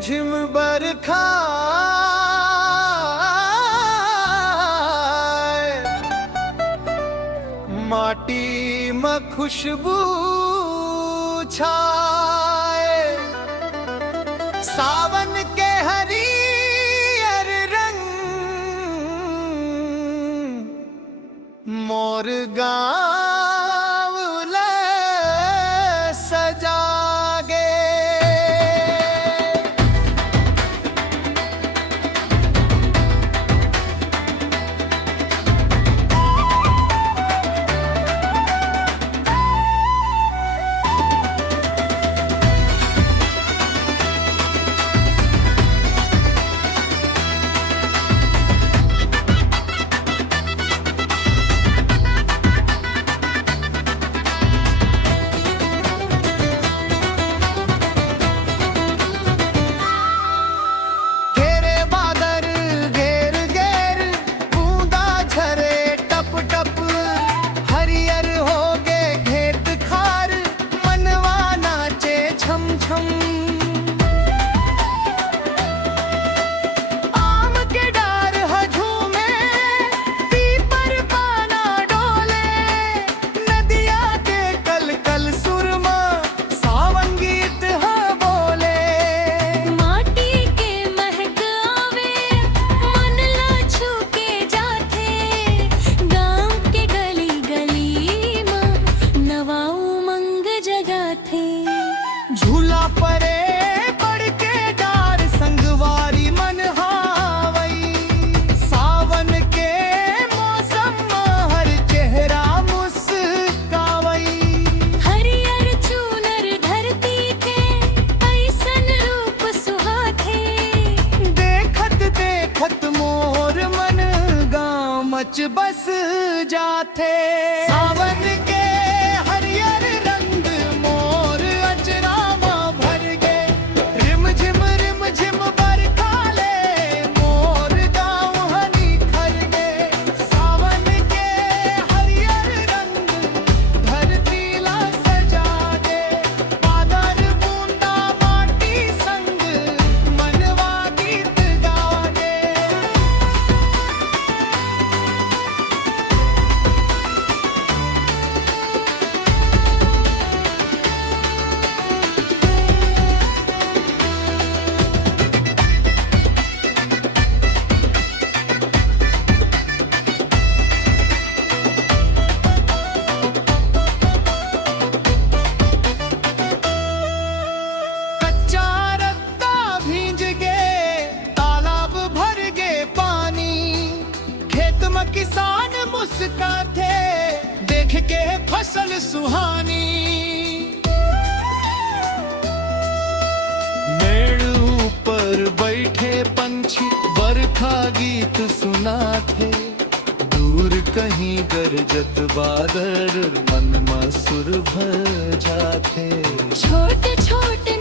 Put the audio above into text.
झिम बरखा माटी में खुशबू छाए, सावन के हरियर रंग मोर गाँव ले सजागे। आम के डार झूमे, पीपर पाना डोले, नदिया के कल कल सुरमा सावन गीत बोले। माटी के महक आवे, मन ला छू के जाथे, गाँव के गली गली माँ नवा उमंग जगाथे। झूला परे पड़ के डार संगवारी मन हावई, सावन के मौसम में हर चेहरा मुस्कावई। हरियर चूनर धरती के ऐसन रूप सुहाथे, देखत देखत मोर मन गाँव मच बस जाथे। सावन के हरियर रंग मोर अचरा में भर गे, रिम झिम बरखा ले मोर गाँव हनी खर गे। सावन के हरियर रंग धरती ला सजा दे, बादल बूंदा माटी संग मनवा गीत गावे। कच्चा रत्ता भींज गे, तालाब भर गे पानी, खेत में किसान मुस्काथे, देख के फसल सुहानी। मेड़ ऊपर बैठे पंछी बरखा गीत सुनाथे, दूर कहीं गरजत बादल मन में सुर भर जाथे। छोटे छोटे